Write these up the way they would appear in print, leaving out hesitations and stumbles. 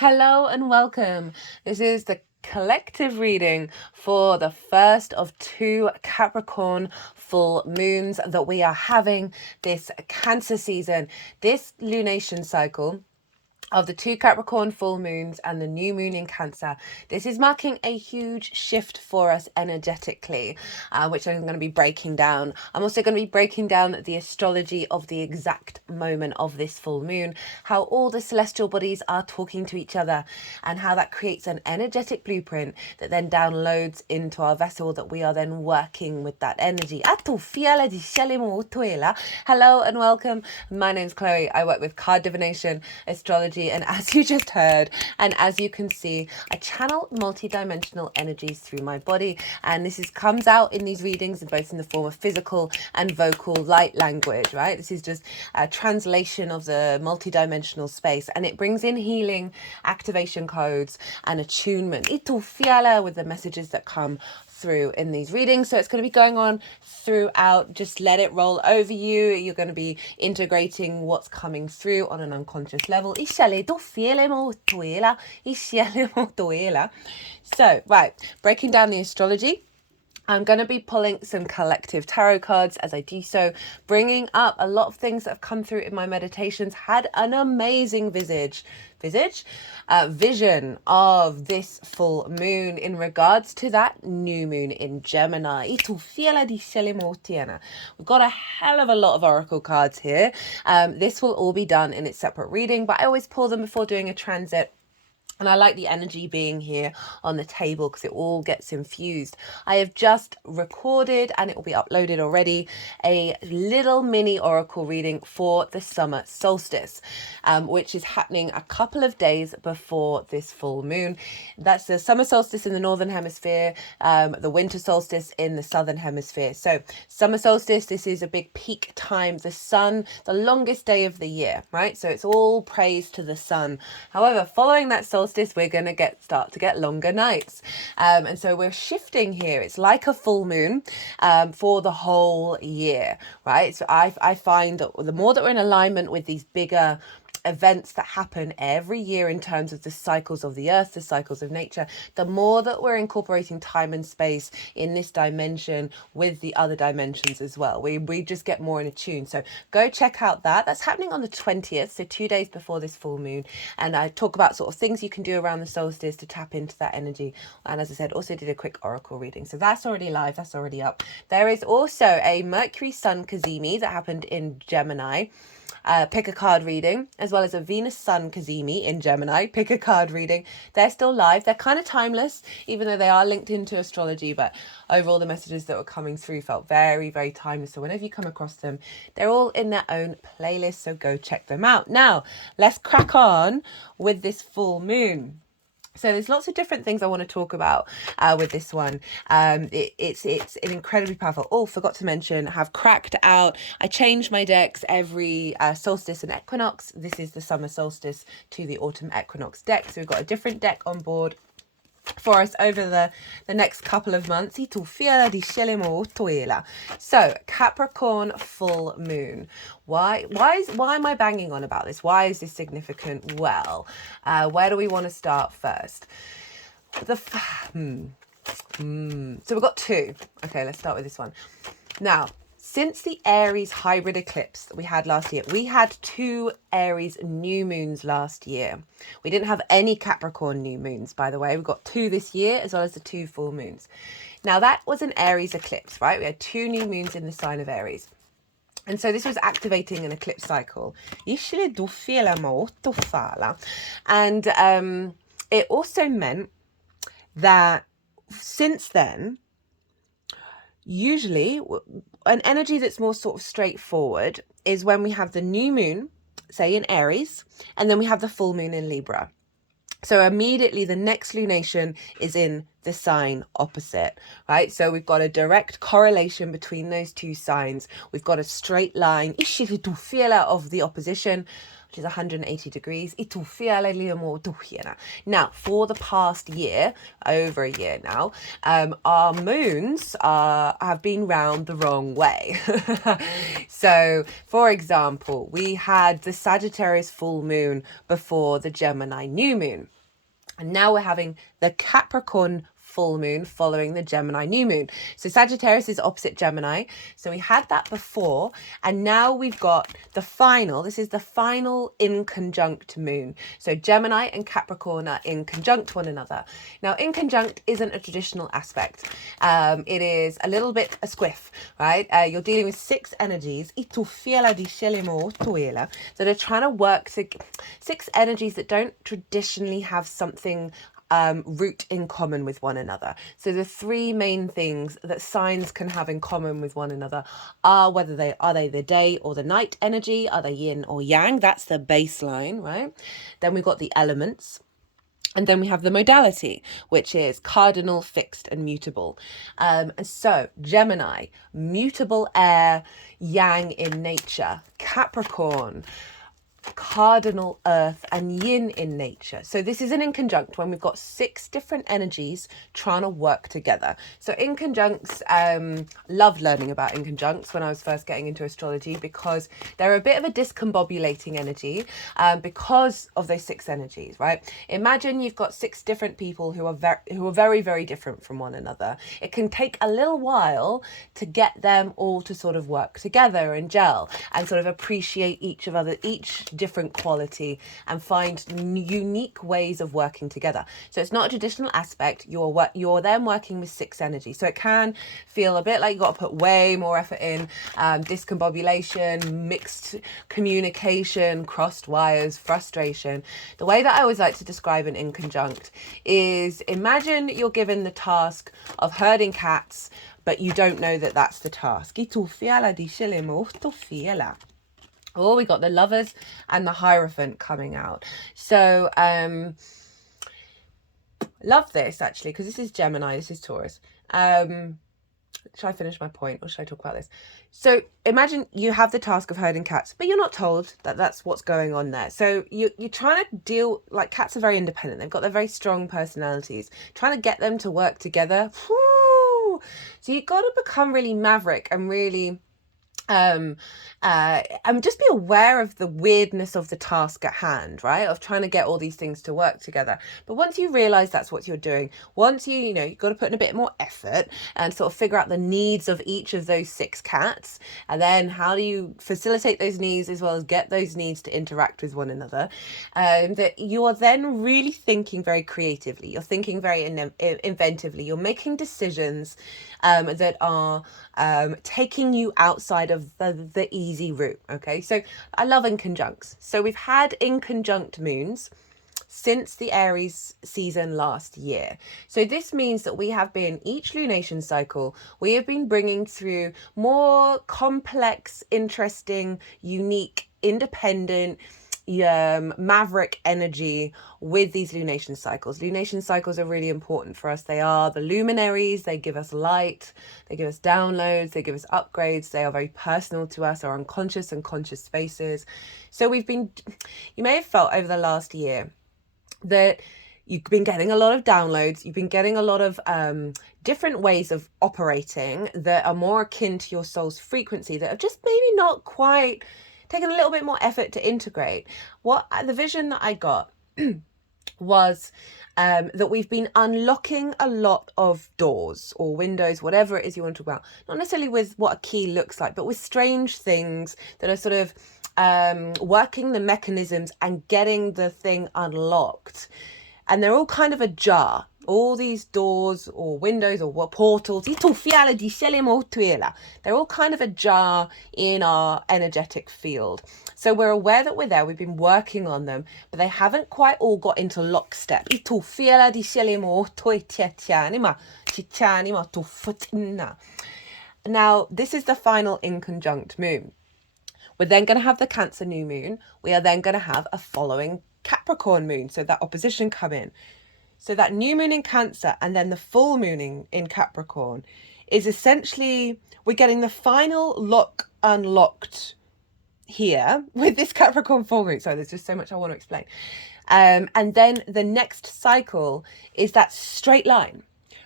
Hello and welcome. This is the collective reading for the first of two Capricorn full moons that we are having this Cancer season. This lunation cycle of the two Capricorn full moons and the new moon in Cancer. This is marking a huge shift for us energetically, which I'm going to be breaking down. I'm also going to be breaking down the astrology of the exact moment of this full moon, how all the celestial bodies are talking to each other, and how that creates an energetic blueprint that then downloads into our vessel that we are then working with that energy. Hello and welcome. My name's Chloe. I work with card divination, astrology, and as you just heard, and as you can see, I channel multi-dimensional energies through my body, and this comes out in these readings both in the form of physical and vocal light language, right? This is just a translation of the multi-dimensional space, and it brings in healing, activation codes, and attunement with the messages that come through in these readings. So it's going to be going on throughout. Just let it roll over you. You're going to be integrating what's coming through on an unconscious level. So, right, breaking down the astrology. I'm going to be pulling some collective tarot cards as I do so, bringing up a lot of things that have come through in my meditations. Had an amazing vision of this full moon in regards to that new moon in Gemini. We've got a hell of a lot of oracle cards here. This will all be done in its separate reading, but I always pull them before doing a transit. And I like the energy being here on the table because it all gets infused. I have just recorded, and it will be uploaded already, a little mini oracle reading for the summer solstice, which is happening a couple of days before this full moon. That's the summer solstice in the northern hemisphere, the winter solstice in the southern hemisphere. So summer solstice, this is a big peak time, the sun, the longest day of the year, right? So it's all praise to the sun. However, following that solstice, we're going to start to get longer nights, and so we're shifting here. It's like a full moon for the whole year, right? So I find that the more that we're in alignment with these bigger events that happen every year in terms of the cycles of the earth, the cycles of nature, the more that we're incorporating time and space in this dimension with the other dimensions as well. We just get more in tune. So go check out that. That's happening on the 20th, so 2 days before this full moon. And I talk about sort of things you can do around the solstice to tap into that energy. And as I said, also did a quick oracle reading. So that's already live, that's already up. There is also a Mercury Sun Kazemi that happened in Gemini. Pick a card reading, as well as a Venus Sun Kazemi in Gemini, pick a card reading. They're still live. They're kind of timeless, even though they are linked into astrology, but overall the messages that were coming through felt very, very timeless. So whenever you come across them, they're all in their own playlist, so go check them out. Now, let's crack on with this full moon. So there's lots of different things I want to talk about with this one. It's an incredibly powerful. Oh, forgot to mention, have cracked out. I change my decks every solstice and equinox. This is the summer solstice to the autumn equinox deck. So we've got a different deck on board for us over the next couple of months. So Capricorn full moon. Why am I banging on about this? Why is this significant? Well, where do we want to start first? So we've got two. Okay, let's start with this one. Now, since the Aries hybrid eclipse that we had last year, we had 2 Aries new moons last year. We didn't have any Capricorn new moons, by the way. We've got 2 this year, as well as the 2 full moons. Now, that was an Aries eclipse, right? We had 2 new moons in the sign of Aries. And so this was activating an eclipse cycle. And it also meant that since then, usually an energy that's more sort of straightforward is when we have the new moon, say in Aries, and then we have the full moon in Libra. So immediately the next lunation is in the sign opposite, right? So we've got a direct correlation between those two signs. We've got a straight line of the opposition. which is 180 degrees. Now, for the past year, over a year now, our moons have been round the wrong way. So, for example, we had the Sagittarius full moon before the Gemini new moon. And now we're having the Capricorn full moon following the Gemini new moon. So Sagittarius is opposite Gemini. So we had that before, and now we've got the final. This is the final in conjunct moon. So Gemini and Capricorn are in conjunct one another. Now, in conjunct isn't a traditional aspect. It is a little bit a squiff, right? You're dealing with 6 energies. So they're trying to work to 6 energies that don't traditionally have something root in common with one another. So the 3 main things that signs can have in common with one another are whether they are the day or the night energy, are they yin or yang? That's the baseline, right? Then we've got the elements. And then we have the modality, which is cardinal, fixed, and mutable. So Gemini, mutable air, yang in nature. Capricorn, cardinal earth and yin in nature. So this is an inconjunct when we've got 6 different energies trying to work together. So inconjuncts, loved learning about inconjuncts when I was first getting into astrology, because they're a bit of a discombobulating energy because of those 6 energies, right? Imagine you've got 6 different people who are very, very different from one another. It can take a little while to get them all to sort of work together and gel and sort of appreciate each different quality and find unique ways of working together. So it's not a traditional aspect. You're then working with 6 energies. So it can feel a bit like you've got to put way more effort in, discombobulation, mixed communication, crossed wires, frustration. The way that I always like to describe an inconjunct is, imagine you're given the task of herding cats, but you don't know that that's the task. Oh, we got the Lovers and the Hierophant coming out. So, love this actually, because this is Gemini, this is Taurus. Should I finish my point or should I talk about this? So imagine you have the task of herding cats, but you're not told that that's what's going on there. So you're trying to deal, like, cats are very independent. They've got their very strong personalities. Trying to get them to work together. Whoo! So you've got to become really maverick and really and just be aware of the weirdness of the task at hand, right? Of trying to get all these things to work together. But once you realize that's what you're doing, once you've got to put in a bit more effort and sort of figure out the needs of each of those 6 cats, and then how do you facilitate those needs as well as get those needs to interact with one another, that you are then really thinking very creatively. You're thinking very inventively. You're making decisions that are taking you outside of the easy route. Okay, so I love inconjuncts. So we've had inconjunct moons since the Aries season last year. So this means that we have been, each lunation cycle, we have been bringing through more complex, interesting, unique, independent, maverick energy with these lunation cycles. Lunation cycles are really important for us. They are the luminaries. They give us light. They give us downloads. They give us upgrades. They are very personal to us, our unconscious and conscious spaces. So you may have felt over the last year that you've been getting a lot of downloads. You've been getting a lot of different ways of operating that are more akin to your soul's frequency, that have just maybe not quite taken a little bit more effort to integrate. The vision that I got was that we've been unlocking a lot of doors or windows, whatever it is you want to talk about. Not necessarily with what a key looks like, but with strange things that are sort of working the mechanisms and getting the thing unlocked. And they're all kind of ajar. All these doors or windows or portals, they're all kind of ajar in our energetic field. So we're aware that we're there. We've been working on them, but they haven't quite all got into lockstep. Now, this is the final inconjunct moon. We're then going to have the Cancer new moon. We are then going to have a following Capricorn moon. So that opposition come in. So that new moon in Cancer and then the full moon in Capricorn is essentially, we're getting the final unlocked here with this Capricorn full moon. Sorry, there's just so much I want to explain. And then the next cycle is that straight line,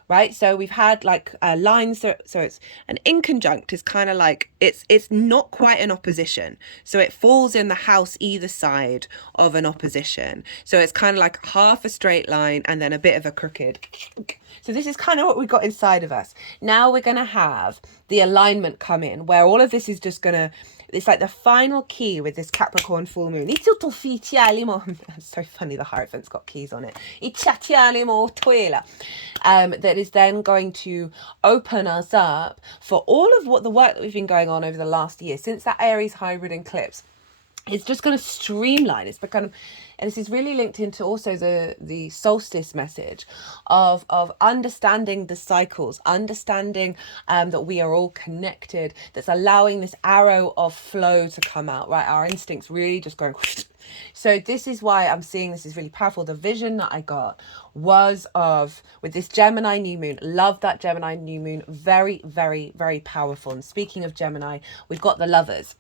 right? So we've had like lines, so it's an inconjunct is kind of like it's not quite an opposition, so it falls in the house either side of an opposition, so it's kind of like half a straight line and then a bit of a crooked. So this is kind of what we got inside of us. Now we're going to have the alignment come in, where all of this is just going to, it's like the final key with this Capricorn full moon. It's so funny, the Hierophant's got keys on it. That is then going to open us up for all of what the work that we've been going on over the last year, since that Aries hybrid eclipse. It's just going to streamline. It's become, and this is really linked into also the solstice message of understanding the cycles, understanding that we are all connected. That's allowing this arrow of flow to come out, right? Our instincts really just going. So this is why I'm seeing this is really powerful. The vision that I got was of, with this Gemini new moon, love that Gemini new moon, very, very, very powerful. And speaking of Gemini, we've got the Lovers.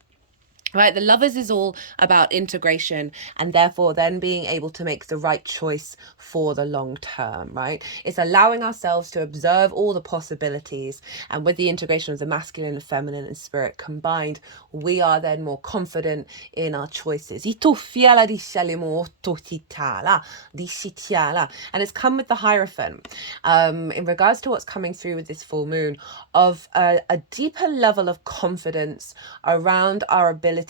Right, the Lovers is all about integration and therefore then being able to make the right choice for the long term, right? It's allowing ourselves to observe all the possibilities, and with the integration of the masculine and feminine and spirit combined, we are then more confident in our choices. And it's come with the Hierophant in regards to what's coming through with this full moon, of a deeper level of confidence around our ability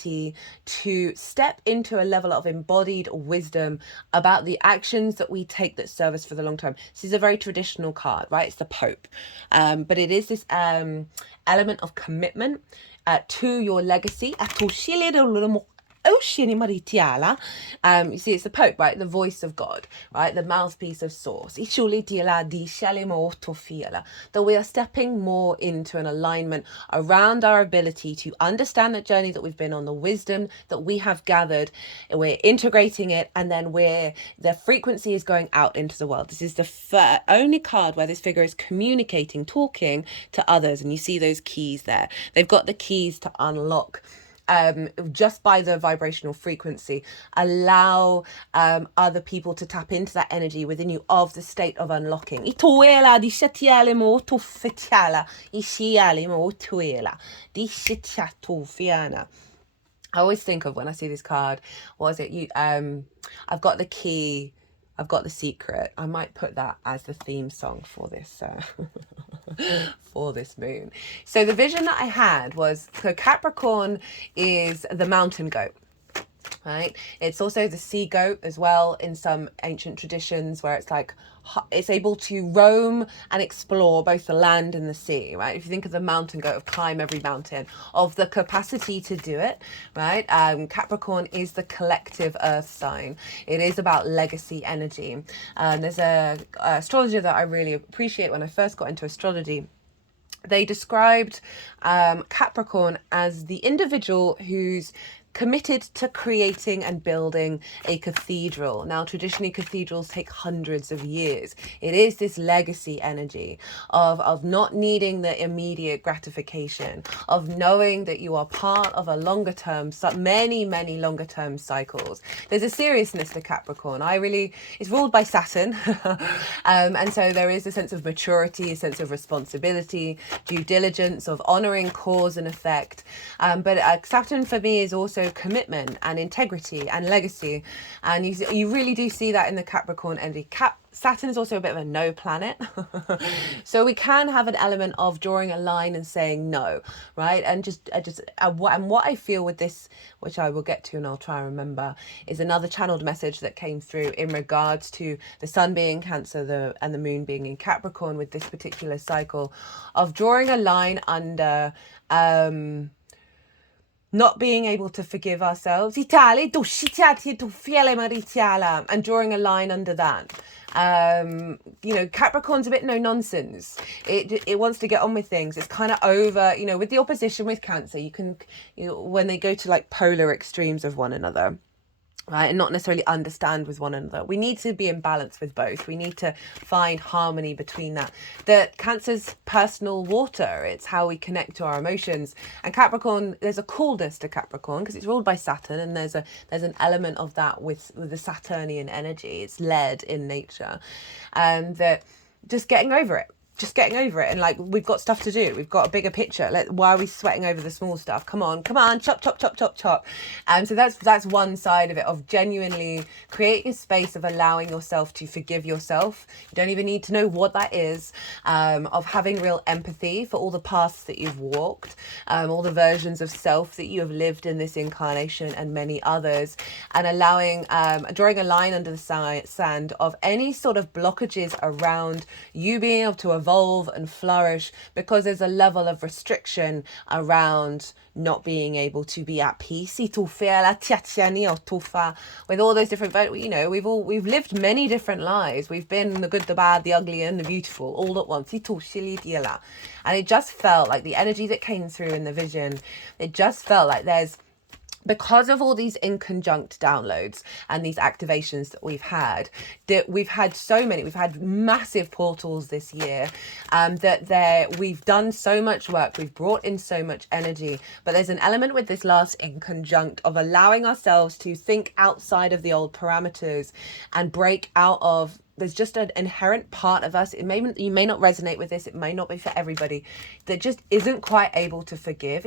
to step into a level of embodied wisdom about the actions that we take that serve us for the long term. This is a very traditional card, right? It's the Pope. But it is this element of commitment to your legacy. You see, it's the Pope, right? The voice of God, right? The mouthpiece of Source. That we are stepping more into an alignment around our ability to understand that journey that we've been on, the wisdom that we have gathered, and we're integrating it, and then the frequency is going out into the world. This is the only card where this figure is communicating, talking to others, and you see those keys there. They've got the keys to unlock. Just by the vibrational frequency, allow other people to tap into that energy within you of the state of unlocking. I always think of, when I see this card, what is it? I've got the key, I've got the secret. I might put that as the theme song for this for this moon. So the vision that I had was, so Capricorn is the mountain goat, right? It's also the sea goat as well in some ancient traditions, where it's like it's able to roam and explore both the land and the sea, right? If you think of the mountain goat, of climb every mountain, of the capacity to do it, right? Capricorn is the collective earth sign. It is about legacy energy. There's a astrologer that I really appreciate. When I first got into astrology, they described Capricorn as the individual who's committed to creating and building a cathedral. Now, traditionally, cathedrals take hundreds of years. It is this legacy energy of not needing the immediate gratification, of knowing that you are part of a longer term, many longer term cycles. There's a seriousness to Capricorn. It's ruled by Saturn. And so there is a sense of maturity, a sense of responsibility, due diligence, of honoring cause and effect. But Saturn for me is also commitment and integrity and legacy, and you really do see that in the Capricorn energy. Saturn is also a bit of a no planet. So we can have an element of drawing a line and saying no, right? And what I feel with this, which I will get to and I'll try and remember, is another channeled message that came through in regards to the sun being Cancer and the moon being in Capricorn with this particular cycle, of drawing a line under not being able to forgive ourselves, and drawing a line under that. Capricorn's a bit no nonsense. It wants to get on with things. It's kind of over, with the opposition with Cancer, when they go to like polar extremes of one another, right, and not necessarily understand with one another. We need to be in balance with both. We need to find harmony between that. That Cancer's personal water. It's how we connect to our emotions. And Capricorn, there's a coolness to Capricorn because it's ruled by Saturn, and there's an element of that with the Saturnian energy. It's lead in nature, and that just getting over it. Just getting over it, and like, we've got stuff to do, we've got a bigger picture. Why are we sweating over the small stuff? Come on, chop, chop. And so that's one side of it, of genuinely creating a space of allowing yourself to forgive yourself. You don't even need to know what that is, of having real empathy for all the paths that you've walked, all the versions of self that you have lived in this incarnation and many others, and allowing, drawing a line under the sand of any sort of blockages around you being able to evolve and flourish, because there's a level of restriction around not being able to be at peace with all those different, you know, we've lived many different lives. We've been the good, the bad, the ugly and the beautiful all at once. And it just felt like the energy that came through in the vision, it just felt like there's, because of all these inconjunct downloads and these activations that we've had so many, we've had massive portals this year, we've done so much work, we've brought in so much energy, but there's an element with this last inconjunct of allowing ourselves to think outside of the old parameters and break out of, there's just an inherent part of us, you may not resonate with this, it may not be for everybody, that just isn't quite able to forgive.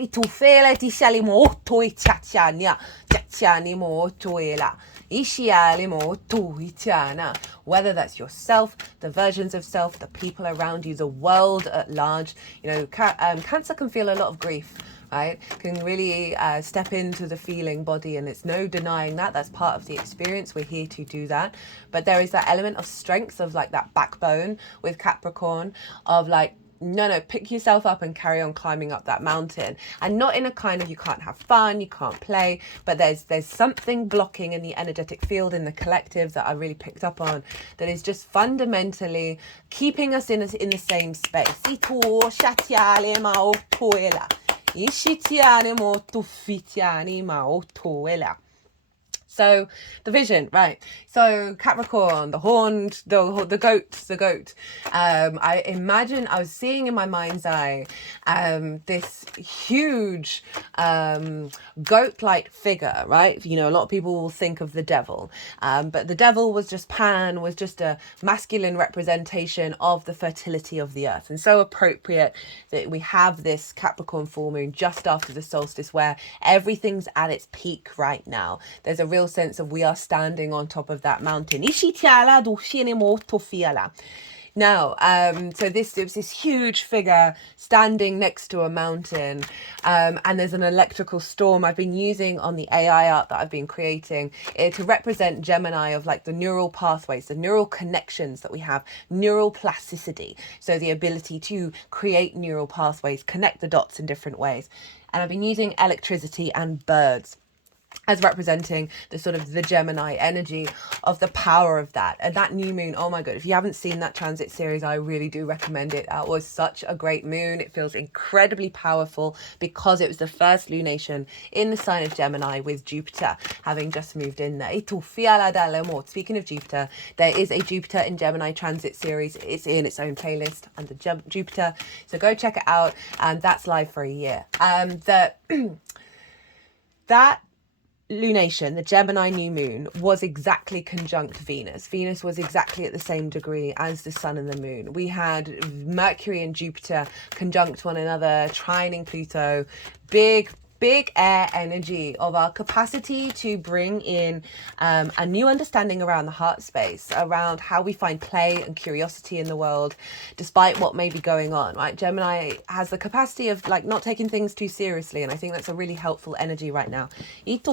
Whether that's yourself, the versions of self, the people around you, the world at large. You know, Cancer can feel a lot of grief, right? Can really step into the feeling body, and it's no denying that. That's part of the experience. We're here to do that. But there is that element of strength, of like that backbone with Capricorn, of like, no, pick yourself up and carry on climbing up that mountain. And not in a kind of, you can't have fun, you can't play, but there's something blocking in the energetic field, in the collective, that I really picked up on, that is just fundamentally keeping us in the same space. So the vision, right? So Capricorn, the horned, the goat. I imagine, I was seeing in my mind's eye, this huge goat-like figure, right? You know, a lot of people will think of the devil, but the devil was just a masculine representation of the fertility of the earth, and so appropriate that we have this Capricorn full moon just after the solstice, where everything's at its peak right now. There's a real sense of we are standing on top of that mountain. Now, so it was this huge figure standing next to a mountain, and there's an electrical storm I've been using on the AI art that I've been creating to represent Gemini, of like the neural pathways, the neural connections that we have, neural plasticity. So the ability to create neural pathways, connect the dots in different ways. And I've been using electricity and birds as representing the sort of the Gemini energy of the power of that. And that new moon, oh my god, if you haven't seen that transit series, I really do recommend it. That was such a great moon. It feels incredibly powerful because it was the first lunation in the sign of Gemini, with Jupiter having just moved in there. Speaking of Jupiter, there is a Jupiter in Gemini transit series. It's in its own playlist under Jupiter, so go check it out. And that's live for a year. That lunation, the Gemini new moon, was exactly conjunct Venus. Venus was exactly at the same degree as the sun and the moon. We had Mercury and Jupiter conjunct one another, trining Pluto. Big air energy of our capacity to bring in a new understanding around the heart space, around how we find play and curiosity in the world, despite what may be going on, right? Gemini has the capacity of like not taking things too seriously, and I think that's a really helpful energy right now. If you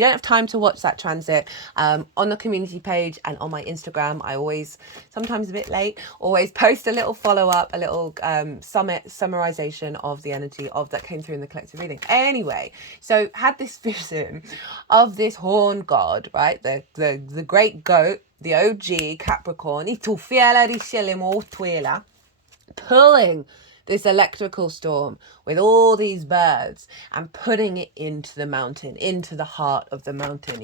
don't have time to watch that transit, on the community page and on my Instagram, I always, sometimes a bit late, always post a little follow-up, a little summarization of the energy of that came through in the collective reading. Anyway, so had this vision of this horn god, right? The great goat, the OG Capricorn, pulling this electrical storm with all these birds and putting it into the mountain, into the heart of the mountain.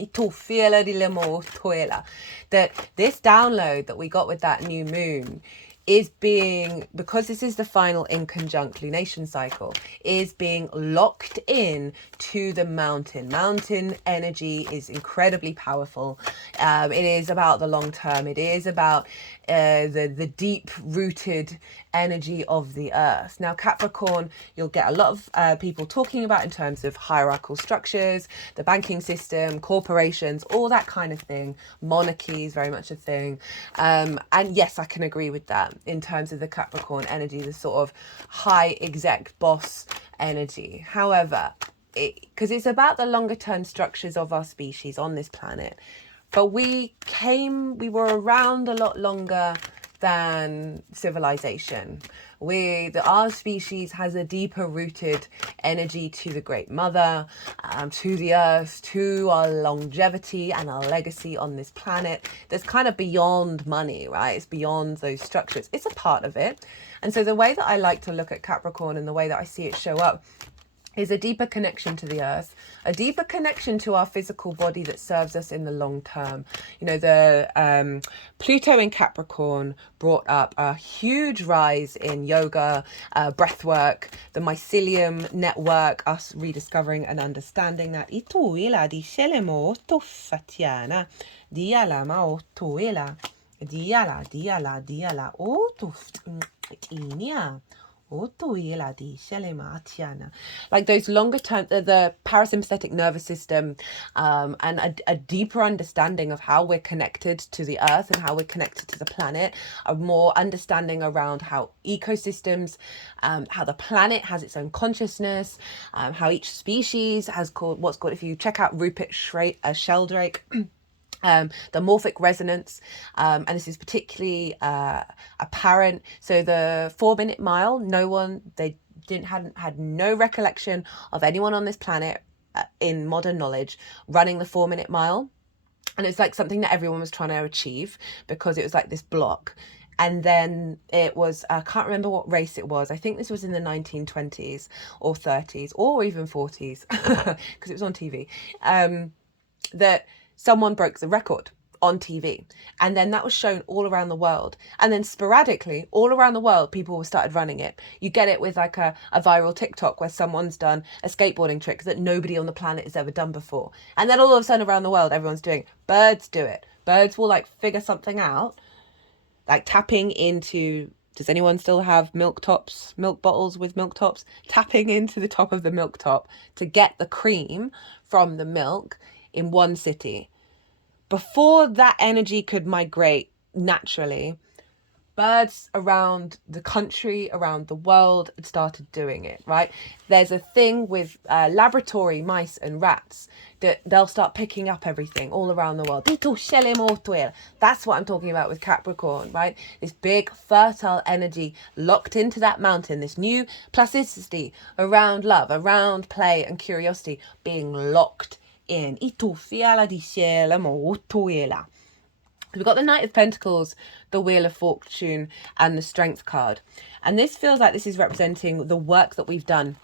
That this download that we got with that new moon is being, because this is the final in conjunct lunation cycle, is being locked in to the mountain. Mountain energy is incredibly powerful. It is about the long term. It is about the deep rooted energy of the earth. Now, Capricorn, you'll get a lot of people talking about in terms of hierarchical structures, the banking system, corporations, all that kind of thing. Monarchy is very much a thing. And yes, I can agree with that in terms of the Capricorn energy, the sort of high exec boss energy. However, because it's about the longer term structures of our species on this planet, but we were around a lot longer than civilization. Our species has a deeper rooted energy to the Great Mother, to the earth, to our longevity and our legacy on this planet. That's kind of beyond money, right? It's beyond those structures. It's a part of it. And so the way that I like to look at Capricorn and the way that I see it show up is a deeper connection to the earth, a deeper connection to our physical body that serves us in the long term. You know, the Pluto in Capricorn brought up a huge rise in yoga, breath work, the mycelium network, us rediscovering and understanding that. Like those longer term, the parasympathetic nervous system, and a deeper understanding of how we're connected to the earth and how we're connected to the planet, a more understanding around how ecosystems, how the planet has its own consciousness, how each species has what's called, if you check out Rupert Sheldrake, the morphic resonance, and this is particularly apparent. So the 4-minute mile, they hadn't had no recollection of anyone on this planet in modern knowledge running the 4-minute mile. And it's like something that everyone was trying to achieve because it was like this block. And then it was, I can't remember what race it was. I think this was in the 1920s or 30s or even 40s because it was on TV, that someone broke the record on TV. And then that was shown all around the world. And then sporadically, all around the world, people started running it. You get it with like a viral TikTok where someone's done a skateboarding trick that nobody on the planet has ever done before. And then all of a sudden around the world, everyone's doing it. Birds do it. Birds will like figure something out, like tapping into, does anyone still have milk bottles with milk tops? Tapping into the top of the milk top to get the cream from the milk in one city. Before that energy could migrate naturally, birds around the country, around the world had started doing it, right? There's a thing with laboratory mice and rats that they'll start picking up everything all around the world. That's what I'm talking about with Capricorn, right? This big fertile energy locked into that mountain, this new plasticity around love, around play and curiosity being locked in. We've got the Knight of Pentacles, the Wheel of Fortune, and the Strength card. And this feels like this is representing the work that we've done,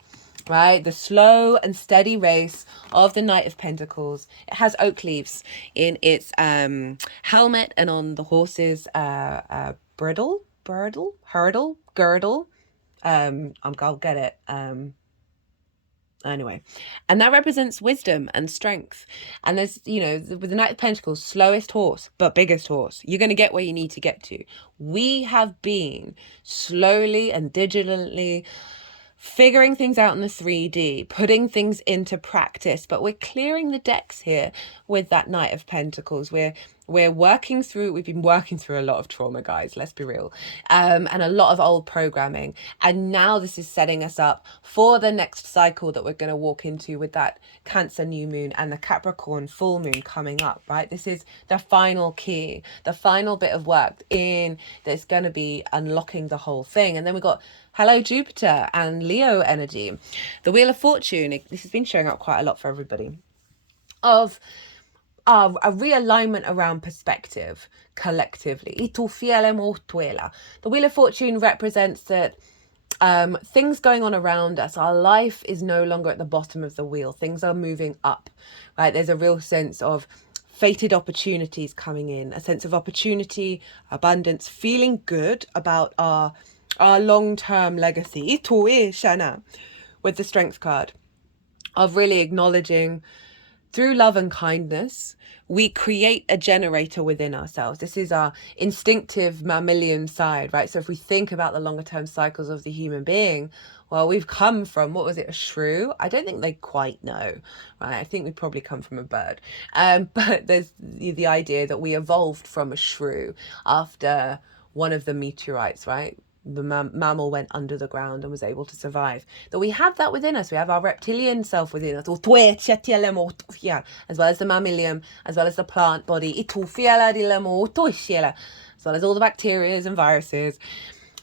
right? The slow and steady race of the Knight of Pentacles. It has oak leaves in its helmet and on the horse's girdle. I'll get it. Anyway, and that represents wisdom and strength. And there's, you know, with the Knight of Pentacles, slowest horse, but biggest horse. You're going to get where you need to get to. We have been slowly and digitally figuring things out in the 3D, putting things into practice, but we're clearing the decks here with that Knight of Pentacles. We've been working through a lot of trauma, guys, let's be real, and a lot of old programming. And now this is setting us up for the next cycle that we're going to walk into with that Cancer new moon and the Capricorn full moon coming up, right? This is the final key, the final bit of work that's going to be unlocking the whole thing. And then we've got hello Jupiter and Leo energy. The Wheel of Fortune, this has been showing up quite a lot for everybody, of a realignment around perspective collectively. The Wheel of Fortune represents that things going on around us. Our life is no longer at the bottom of the wheel. Things are moving up, right? There's a real sense of fated opportunities coming in, a sense of opportunity, abundance, feeling good about our long-term legacy. Ito shana, with the Strength card, of really acknowledging through love and kindness, we create a generator within ourselves. This is our instinctive mammalian side, right? So if we think about the longer term cycles of the human being, well, we've come from, what was it, a shrew? I don't think they quite know, right? I think we probably come from a bird. But there's the idea that we evolved from a shrew after one of the meteorites, right? The mammal went under the ground and was able to survive. That we have that within us. We have our reptilian self within us, as well as the mammalian, as well as the plant body, as well as all the bacteria and viruses.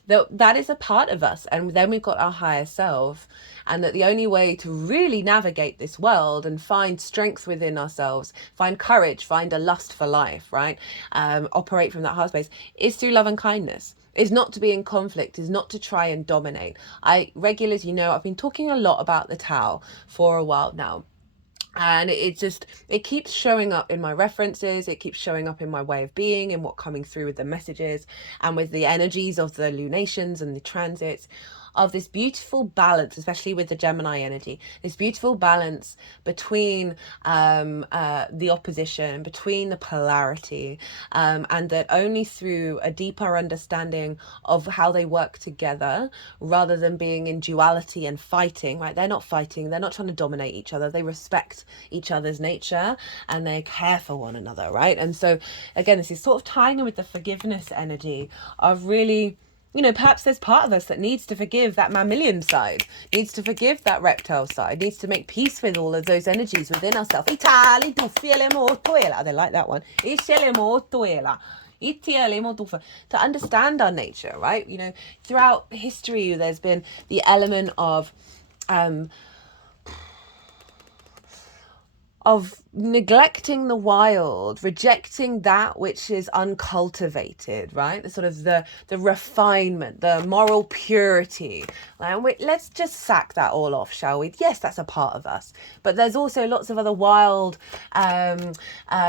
That is a part of us. And then we've got our higher self, and that the only way to really navigate this world and find strength within ourselves, find courage, find a lust for life, right? Operate from that heart space, is through love and kindness. Is not to be in conflict, is not to try and dominate. Regulars, you know, I've been talking a lot about the Tao for a while now. And it keeps showing up in my references. It keeps showing up in my way of being and what coming through with the messages and with the energies of the lunations and the transits, of this beautiful balance, especially with the Gemini energy, this beautiful balance between the opposition, between the polarity, and that only through a deeper understanding of how they work together, rather than being in duality and fighting, right? They're not fighting, they're not trying to dominate each other, they respect each other's nature and they care for one another, right? And so again, this is sort of tying in with the forgiveness energy of really, you know, perhaps there's part of us that needs to forgive that mammalian side, needs to forgive that reptile side, needs to make peace with all of those energies within ourselves. They like that one. To understand our nature, right? You know, throughout history, there's been the element of neglecting the wild, rejecting that which is uncultivated, right? The sort of the refinement, the moral purity. Let's just sack that all off, shall we? Yes, that's a part of us. But there's also lots of other wild,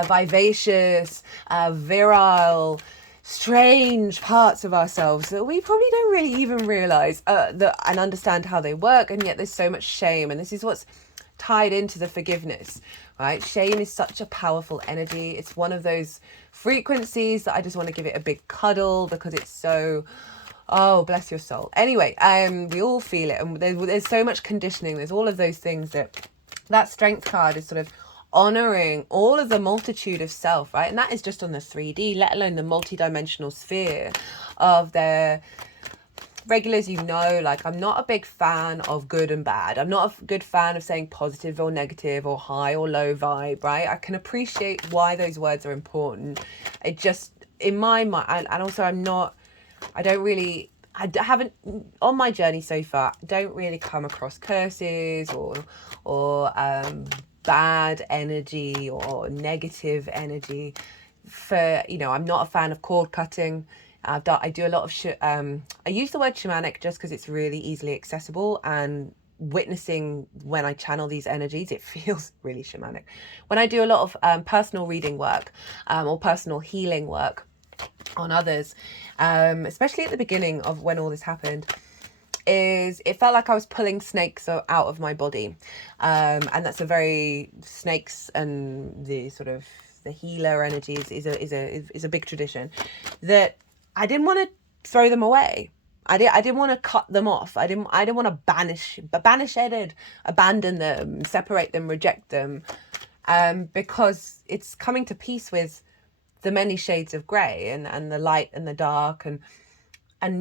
vivacious, virile, strange parts of ourselves that we probably don't really even realize and understand how they work. And yet there's so much shame. And this is what's tied into the forgiveness, right? Shame is such a powerful energy. It's one of those frequencies that I just want to give it a big cuddle because it's so, oh, bless your soul. Anyway, we all feel it, and there's so much conditioning. There's all of those things that Strength card is sort of honoring all of the multitude of self, right? And that is just on the 3D, let alone the multidimensional sphere of their regulars. You know, like, I'm not a big fan of good and bad. I'm not a good fan of saying positive or negative or high or low vibe, right? I can appreciate why those words are important. It just, in my mind, and also I haven't, on my journey so far, don't really come across curses or bad energy or negative energy. For, you know, I'm not a fan of cord cutting. I do a lot of I use the word shamanic just because it's really easily accessible, and witnessing when I channel these energies, it feels really shamanic. When I do a lot of personal reading work or personal healing work on others, especially at the beginning of when all this happened, it felt like I was pulling snakes out of my body, and that's a very, snakes and the sort of the healer energies is a big tradition that I didn't want to throw them away. I didn't want to cut them off. I didn't want to abandon them, separate them, reject them, because it's coming to peace with the many shades of grey and the light and the dark, and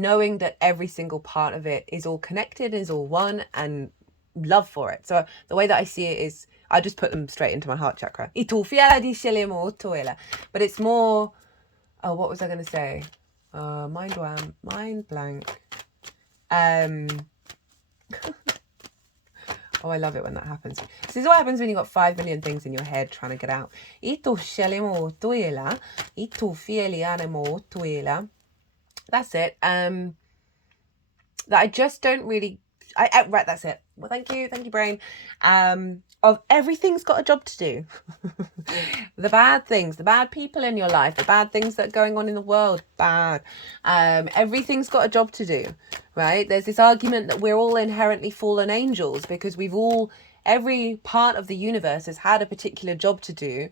knowing that every single part of it is all connected, is all one, and love for it. So the way that I see it is, I just put them straight into my heart chakra. But it's more, oh, what was I going to say? Mind blank. Oh, I love it when that happens. This is what happens when you've got 5 million things in your head trying to get out. That's it. that I just don't really, right, that's it. Well, thank you, brain. Of everything's got a job to do. The bad things, the bad people in your life, the bad things that are going on in the world, bad. Everything's got a job to do, right? There's this argument that we're all inherently fallen angels because every part of the universe has had a particular job to do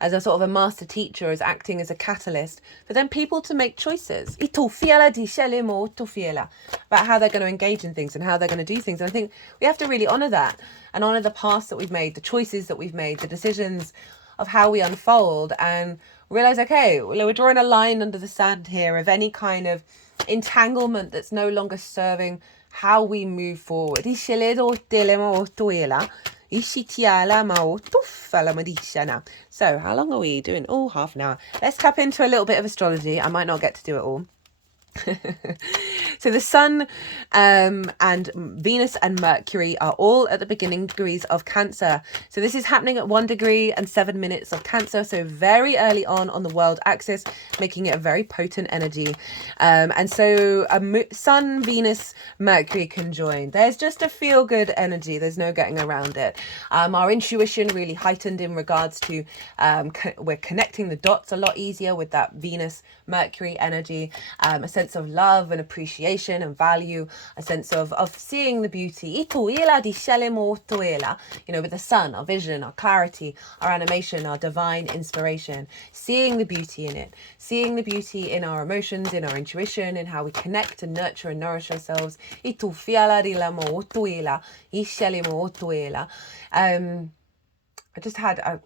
as a sort of a master teacher, as acting as a catalyst for then people to make choices about how they're going to engage in things and how they're going to do things. And I think we have to really honour that and honour the past that we've made, the choices that we've made, the decisions of how we unfold, and realise, okay, we're drawing a line under the sand here of any kind of entanglement that's no longer serving how we move forward. So how long are we doing? Oh, half an hour. Let's tap into a little bit of astrology. I might not get to do it all. So the Sun and Venus and Mercury are all at the beginning degrees of Cancer. So this is happening at 1 degree and 7 minutes of Cancer. So very early on the world axis, making it a very potent energy. And so Sun, Venus, Mercury conjoined. There's just a feel good energy. There's no getting around it. Our intuition really heightened in regards to we're connecting the dots a lot easier with that Venus Mercury energy. A sense of love and appreciation and value, a sense of seeing the beauty, you know, with the sun, our vision, our clarity, our animation, our divine inspiration, seeing the beauty in it, seeing the beauty in our emotions, in our intuition, in how we connect and nurture and nourish ourselves. I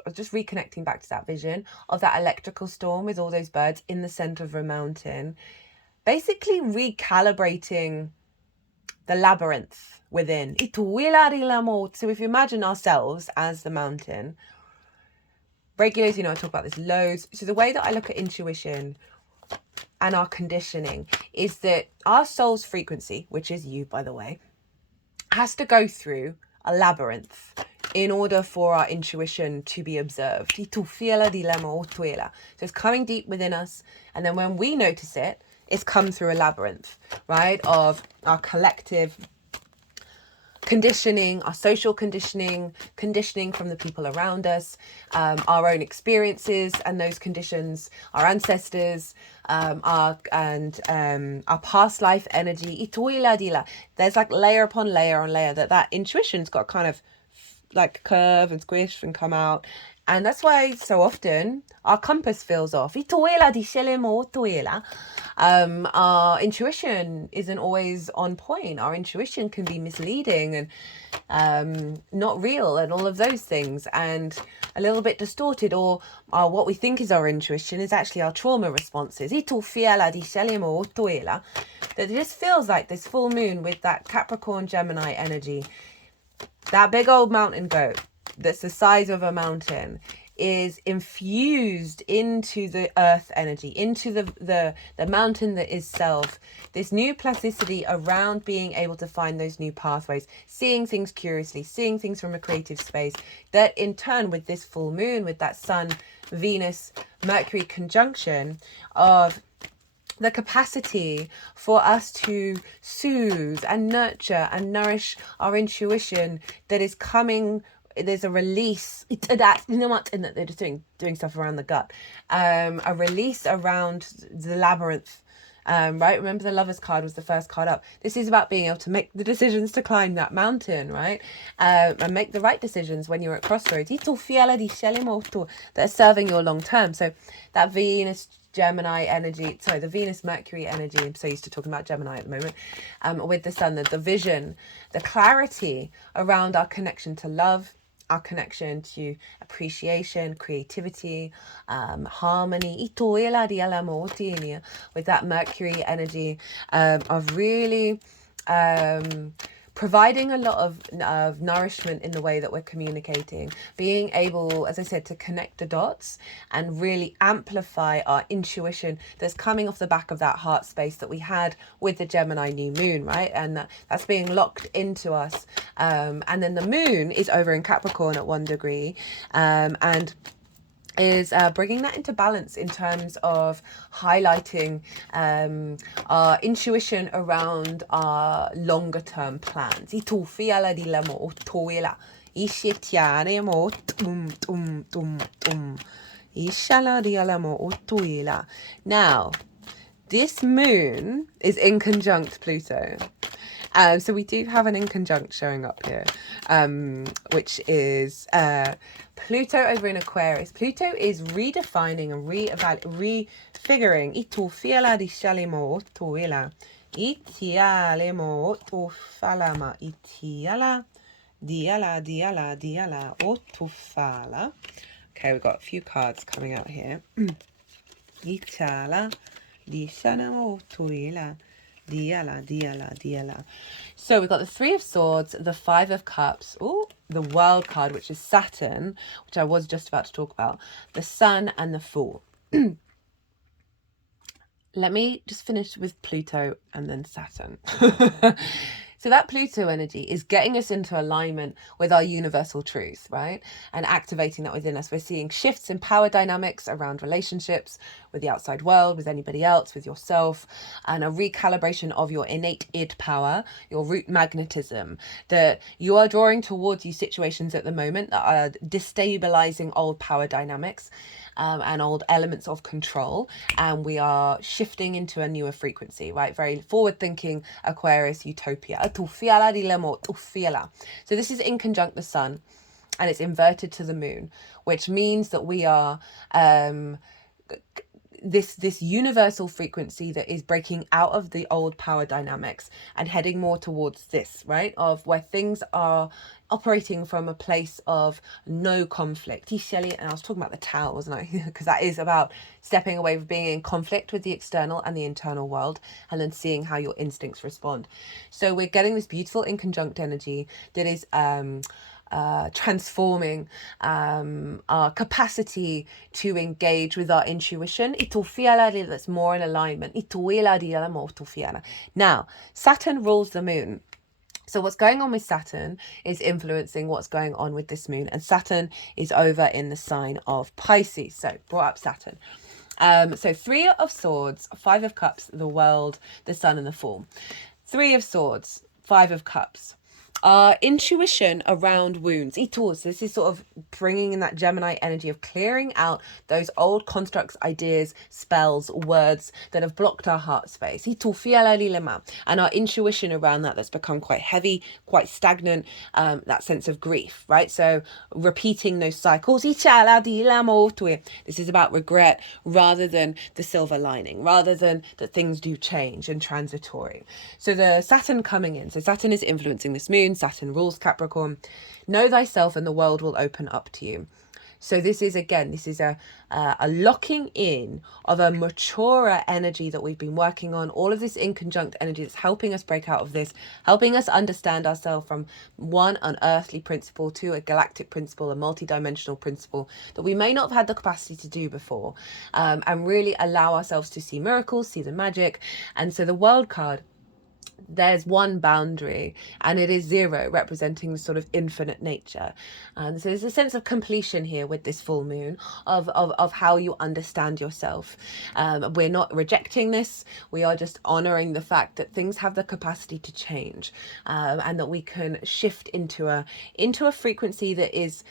was just reconnecting back to that vision of that electrical storm with all those birds in the center of a mountain, basically recalibrating the labyrinth within. So if you imagine ourselves as the mountain, regulars, I talk about this loads. So the way that I look at intuition and our conditioning is that our soul's frequency, which is you, by the way, has to go through a labyrinth in order for our intuition to be observed. So it's coming deep within us, and then when we notice it, it's come through a labyrinth, right, of our collective conditioning, our social conditioning from the people around us, our own experiences and those conditions, our ancestors, our past life energy. There's like layer upon layer on layer that intuition's got kind of like curve and squish and come out. And that's why so often our compass feels off. Our intuition isn't always on point. Our intuition can be misleading and not real and all of those things, and a little bit distorted, or what we think is our intuition is actually our trauma responses. That it just feels like this full moon with that Capricorn Gemini energy. That big old mountain goat that's the size of a mountain is infused into the earth energy, into the mountain that is self. This new plasticity around being able to find those new pathways, seeing things curiously, seeing things from a creative space, that in turn with this full moon, with that Sun, Venus, Mercury conjunction of the capacity for us to soothe and nurture and nourish our intuition that is coming. There's a release, that they're just doing stuff around the gut, a release around the labyrinth, right? Remember the Lover's card was the first card up. This is about being able to make the decisions to climb that mountain, right? And make the right decisions when you're at crossroads that are serving your long term. So that Venus Gemini energy, the Venus Mercury energy, I'm so used to talking about Gemini at the moment, with the Sun, the vision, the clarity around our connection to love, our connection to appreciation, creativity, harmony, with that Mercury energy of really providing a lot of nourishment in the way that we're communicating, being able, as I said, to connect the dots and really amplify our intuition that's coming off the back of that heart space that we had with the Gemini new moon, right? And that's being locked into us. And then the moon is over in Capricorn at 1 degree. And is bringing that into balance in terms of highlighting our intuition around our longer term plans. I tufiala di la mo toila. Ishitiane mo tum. Ishala di la mo toila. Now, this moon is in conjunct Pluto. So we do have an inconjunct showing up here, which is Pluto over in Aquarius. Pluto is redefining and refiguring. Itu fiala di shalimo tuila. Itialemo tu falama. Itiala. Diala. Otufala. Okay, we've got a few cards coming out here. Itala. Di shanamo tuila. Diala. So we've got the Three of Swords, the Five of Cups, the World card, which is Saturn, which I was just about to talk about, the Sun and the Fool. Let me just finish with Pluto and then Saturn. So that Pluto energy is getting us into alignment with our universal truth, right? And activating that within us. We're seeing shifts in power dynamics around relationships with the outside world, with anybody else, with yourself, and a recalibration of your innate id power, your root magnetism, that you are drawing towards you situations at the moment that are destabilizing old power dynamics. And old elements of control, and we are shifting into a newer frequency, right? Very forward-thinking Aquarius utopia. So this is in conjunct the Sun, and it's inverted to the Moon, which means that we are this universal frequency that is breaking out of the old power dynamics and heading more towards this, right? Of where things are operating from a place of no conflict. And I was talking about the Tao, wasn't I? Because that is about stepping away from being in conflict with the external and the internal world, and then seeing how your instincts respond. So we're getting this beautiful inconjunct energy that is transforming our capacity to engage with our intuition. That's more in alignment. Now, Saturn rules the Moon. So what's going on with Saturn is influencing what's going on with this moon. And Saturn is over in the sign of Pisces. So brought up Saturn. So Three of Swords, Five of Cups, the World, the Sun and the Fool. Three of Swords, Five of Cups. Our intuition around wounds. This is sort of bringing in that Gemini energy of clearing out those old constructs, ideas, spells, words that have blocked our heart space. And our intuition around that's become quite heavy, quite stagnant, that sense of grief, right? So repeating those cycles. This is about regret rather than the silver lining, rather than that things do change and transitory. So the Saturn coming in. So Saturn is influencing this moon. Saturn rules Capricorn. Know thyself and the world will open up to you. So this is a locking in of a maturer energy that we've been working on. All of this inconjunct energy that's helping us break out of this, helping us understand ourselves from an earthly principle to a galactic principle, a multidimensional principle that we may not have had the capacity to do before, and really allow ourselves to see miracles, see the magic. And so the World card, there's one boundary and it is 0, representing the sort of infinite nature. And so there's a sense of completion here with this full moon of how you understand yourself. We're not rejecting this. We are just honoring the fact that things have the capacity to change, and that we can shift into a frequency that is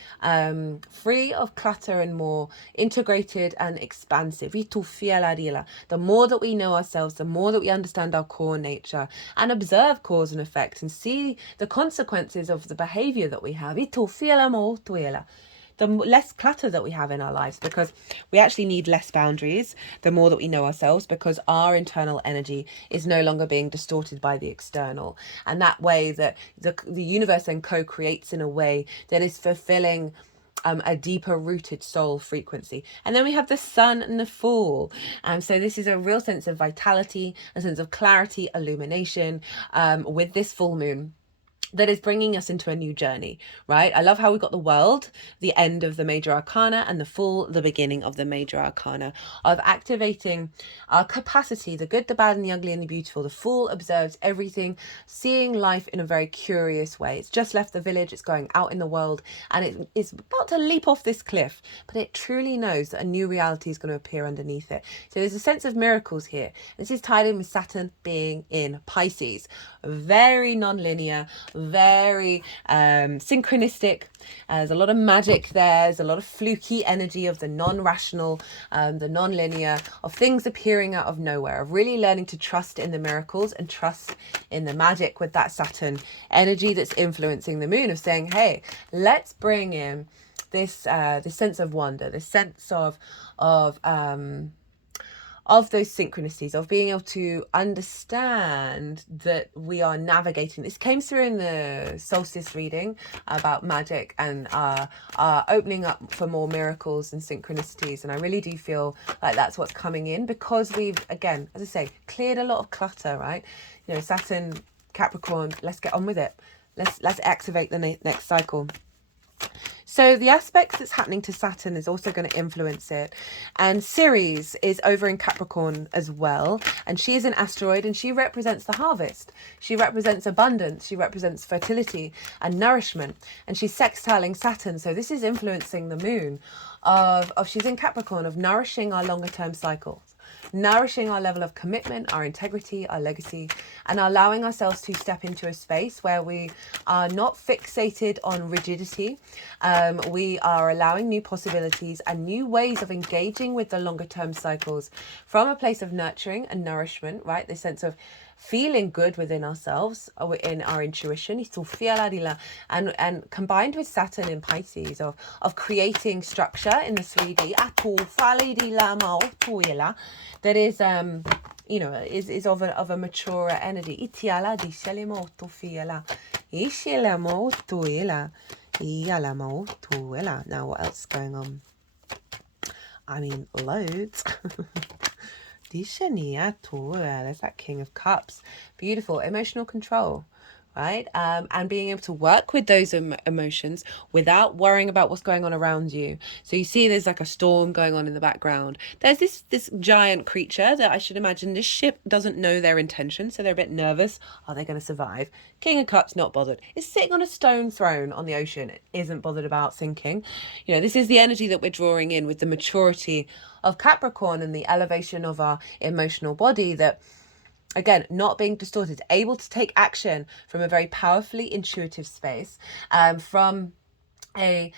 free of clutter and more integrated and expansive. The more that we know ourselves, the more that we understand our core nature and observe cause and effect and see the consequences of the behavior that we have, the less clutter that we have in our lives, because we actually need less boundaries the more that we know ourselves, because our internal energy is no longer being distorted by the external. And that way that the universe then co-creates in a way that is fulfilling a deeper rooted soul frequency. And then we have the Sun and the Fool. So this is a real sense of vitality, a sense of clarity, illumination with this full moon. that is bringing us into a new journey, right? I love how we got the world, the end of the major arcana, and the full, the beginning of the major arcana, of activating our capacity, the good, the bad, and the ugly, and the beautiful. The fool observes everything, seeing life in a very curious way. It's just left the village, it's going out in the world, and it is about to leap off this cliff, but it truly knows that a new reality is going to appear underneath it. So there's a sense of miracles here. This is tied in with Saturn being in Pisces. Very non-linear, very synchronistic. There's a lot of magic there. There's a lot of fluky energy of the non-rational, the non-linear, of things appearing out of nowhere, of really learning to trust in the miracles and trust in the magic with that Saturn energy that's influencing the moon, of saying, hey, let's bring in this this sense of wonder, this sense of those synchronicities, of being able to understand that we are navigating. This came through in the solstice reading about magic and opening up for more miracles and synchronicities. And I really do feel like that's what's coming in, because we've, again, as I say, cleared a lot of clutter, right? You know, Saturn, Capricorn, let's get on with it. Let's activate the next cycle. So the aspects that's happening to Saturn is also going to influence it. And Ceres is over in Capricorn as well. And she is an asteroid, and she represents the harvest. She represents abundance. She represents fertility and nourishment. And she's sextiling Saturn. So this is influencing the moon of she's in Capricorn, of nourishing our longer term cycles, nourishing our level of commitment, our integrity, our legacy, and allowing ourselves to step into a space where we are not fixated on rigidity. We are allowing new possibilities and new ways of engaging with the longer term cycles from a place of nurturing and nourishment, right? This sense of feeling good within ourselves, in our intuition, and combined with Saturn in Pisces, of creating structure in the 3D, that is you know, is of a maturer energy. Now what else is going on? I mean, loads. There's that King of Cups. Beautiful. Emotional control, right? And being able to work with those emotions without worrying about what's going on around you. So you see there's like a storm going on in the background. There's this giant creature that I should imagine this ship doesn't know their intention, so they're a bit nervous. Are they going to survive? King of Cups, not bothered. Is sitting on a stone throne on the ocean. Isn't bothered about sinking. You know, this is the energy that we're drawing in with the maturity of Capricorn and the elevation of our emotional body, that, again, not being distorted, able to take action from a very powerfully intuitive space, from a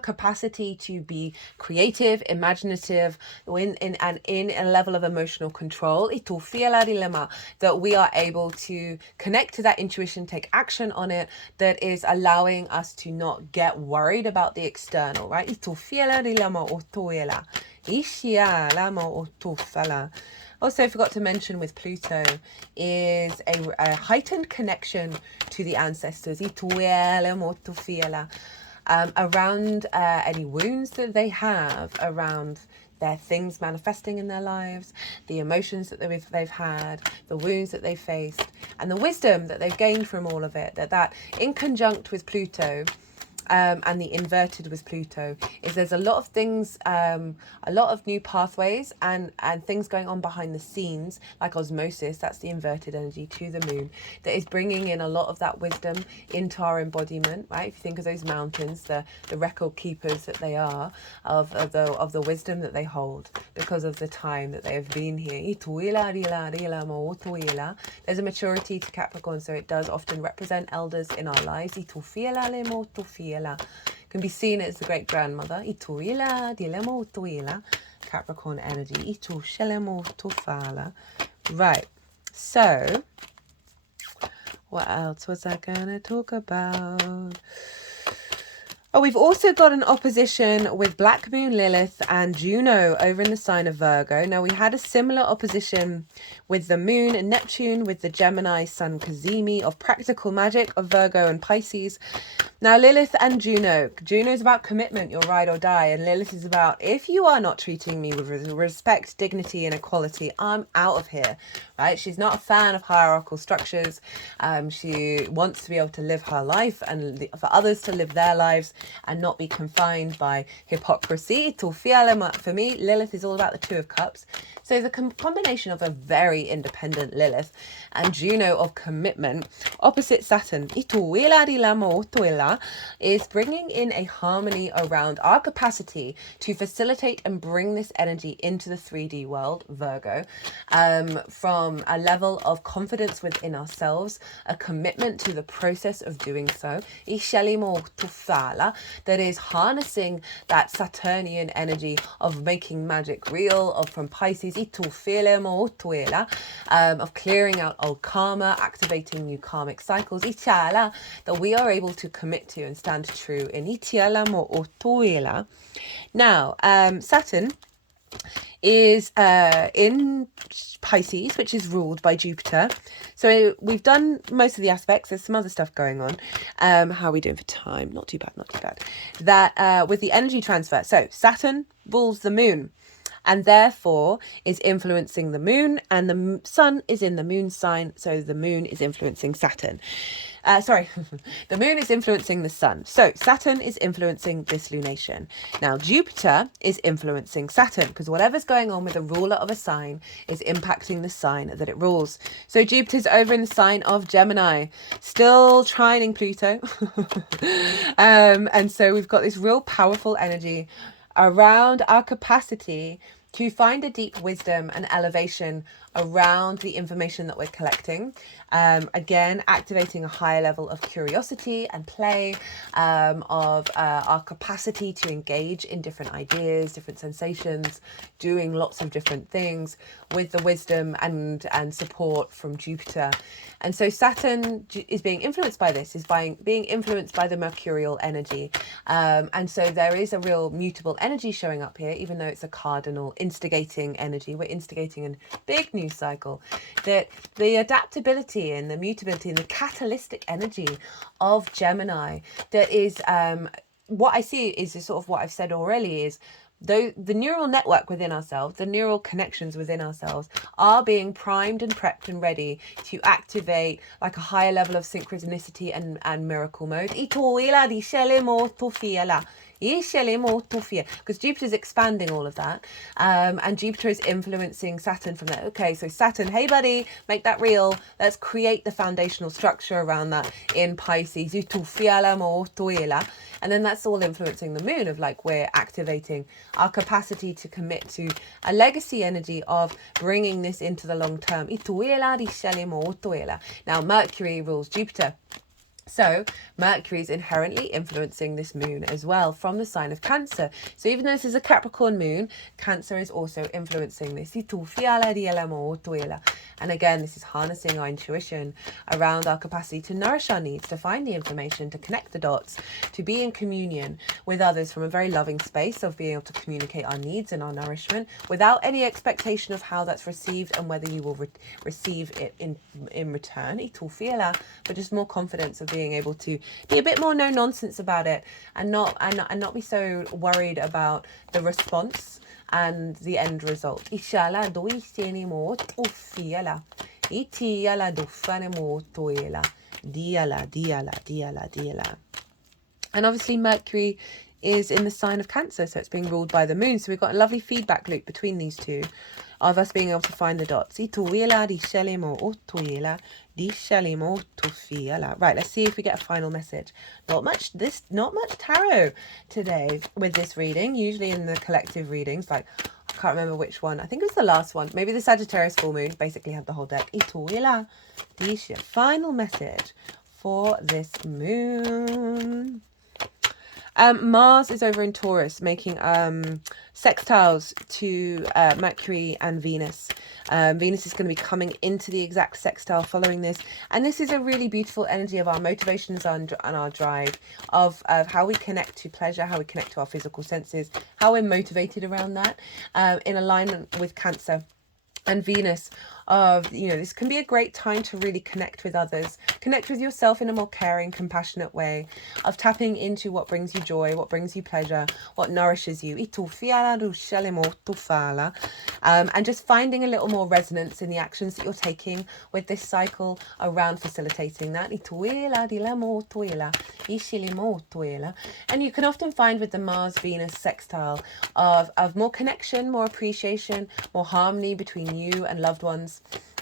capacity to be creative, imaginative, in a level of emotional control, that we are able to connect to that intuition, take action on it, that is allowing us to not get worried about the external, right? Also forgot to mention with Pluto is a heightened connection to the ancestors, around any wounds that they have, around their things manifesting in their lives, the emotions that they've had, the wounds that they faced, and the wisdom that they've gained from all of it. That in conjunct with Pluto, and the inverted with Pluto, is there's a lot of things, a lot of new pathways and things going on behind the scenes, like osmosis, that's the inverted energy to the moon, that is bringing in a lot of that wisdom into our embodiment, right? If you think of those mountains, the record keepers that they are, of the wisdom that they hold because of the time that they have been here. There's a maturity to Capricorn, so it does often represent elders in our lives. Can be seen as the great grandmother. Capricorn energy. Right. So, what else was I gonna talk about? Oh, we've also got an opposition with Black Moon Lilith and Juno over in the sign of Virgo. Now, we had a similar opposition with the Moon and Neptune, with the Gemini Sun Kazemi of practical magic of Virgo and Pisces. Now, Lilith and Juno. Juno is about commitment, your ride or die. And Lilith is about, if you are not treating me with respect, dignity and equality, I'm out of here, right? She's not a fan of hierarchical structures. She wants to be able to live her life and for others to live their lives and not be confined by hypocrisy. For me, Lilith is all about the Two of Cups. So the combination of a very independent Lilith and Juno of commitment, opposite Saturn, is bringing in a harmony around our capacity to facilitate and bring this energy into the 3D world, Virgo, from a level of confidence within ourselves, a commitment to the process of doing so, that is harnessing that Saturnian energy of making magic real, of from Pisces, of clearing out old karma, activating new karmic cycles, that we are able to commit to and stand true in. Now, Saturn is in Pisces, which is ruled by Jupiter. So we've done most of the aspects. There's some other stuff going on. How are we doing for time? Not too bad, not too bad. That with the energy transfer. So Saturn rules the moon and therefore is influencing the moon, and the sun is in the moon sign. So the moon is influencing Saturn. The moon is influencing the sun. So Saturn is influencing this lunation. Now Jupiter is influencing Saturn, because whatever's going on with the ruler of a sign is impacting the sign that it rules. So Jupiter's over in the sign of Gemini, still trining Pluto. And so we've got this real powerful energy around our capacity to find a deep wisdom and elevation around the information that we're collecting. Again, activating a higher level of curiosity and play, of our capacity to engage in different ideas, different sensations, doing lots of different things with the wisdom and support from Jupiter. And so Saturn is being influenced by this, is being influenced by the mercurial energy. And so there is a real mutable energy showing up here, even though it's a cardinal instigating energy. We're instigating a big news cycle. That the adaptability and the mutability and the catalytic energy of Gemini, that is what I see is sort of what I've said already, is the neural network within ourselves, the neural connections within ourselves are being primed and prepped and ready to activate like a higher level of synchronicity and miracle mode. Because Jupiter's expanding all of that, and Jupiter is influencing Saturn from there. Okay, so Saturn, hey buddy, make that real. Let's create the foundational structure around that in Pisces. And then that's all influencing the moon, of like we're activating our capacity to commit to a legacy energy of bringing this into the long term. Now Mercury rules Jupiter. So Mercury is inherently influencing this moon as well from the sign of Cancer. So even though this is a Capricorn moon, Cancer is also influencing this. And again, this is harnessing our intuition around our capacity to nourish our needs, to find the information, to connect the dots, to be in communion with others from a very loving space of being able to communicate our needs and our nourishment without any expectation of how that's received and whether you will receive it in return. But just more confidence of being able to be a bit more no nonsense about it and not be so worried about the response and the end result. And obviously Mercury is in the sign of Cancer, so it's being ruled by the moon. So we've got a lovely feedback loop between these two of us being able to find the dots. Right, let's see if we get a final message. Not much tarot today with this reading. Usually in the collective readings, like I can't remember which one. I think it was the last one. Maybe the Sagittarius full moon basically had the whole deck. Final message for this moon. Mars is over in Taurus making sextiles to Mercury and Venus. Venus is going to be coming into the exact sextile following this. And this is a really beautiful energy of our motivations and our drive, of how we connect to pleasure, how we connect to our physical senses, how we're motivated around that, in alignment with Cancer and Venus. Of, you know, this can be a great time to really connect with others, connect with yourself in a more caring, compassionate way, of tapping into what brings you joy, what brings you pleasure, what nourishes you, and just finding a little more resonance in the actions that you're taking with this cycle around facilitating that. And you can often find with the Mars Venus sextile of more connection, more appreciation, more harmony between you and loved ones.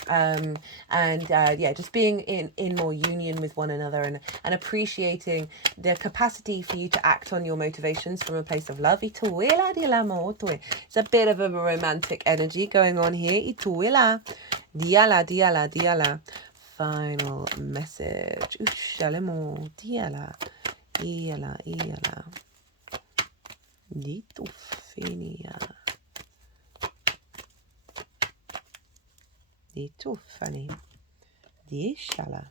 Yeah, just being in more union with one another, and appreciating the capacity for you to act on your motivations from a place of love. It's a bit of a romantic energy going on here. Final message. Di tuffani, di shala,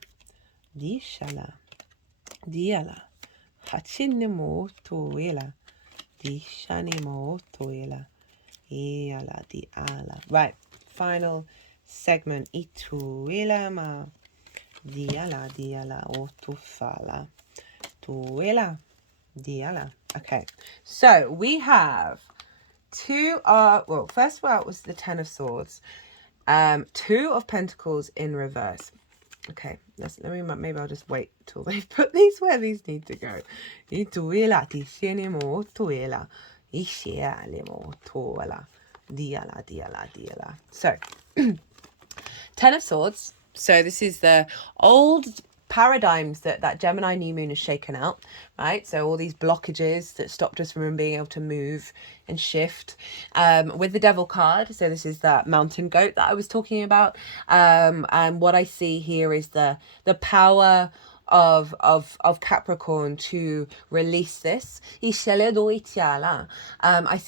diala, hachinne motoela, di shani motoela, iala di ala. Right, final segment. Ituela ma, diala otufala, tuela, diala. Okay, so we have well, first one was the Ten of Swords. Two of Pentacles in reverse. Okay, maybe I'll just wait till they put these where these need to go. So, Ten of Swords. So this is the old paradigms that Gemini new moon has shaken out, right? So all these blockages that stopped us from being able to move and shift, with the Devil card. So this is that mountain goat that I was talking about, and what I see here is the power of Capricorn to release this. I see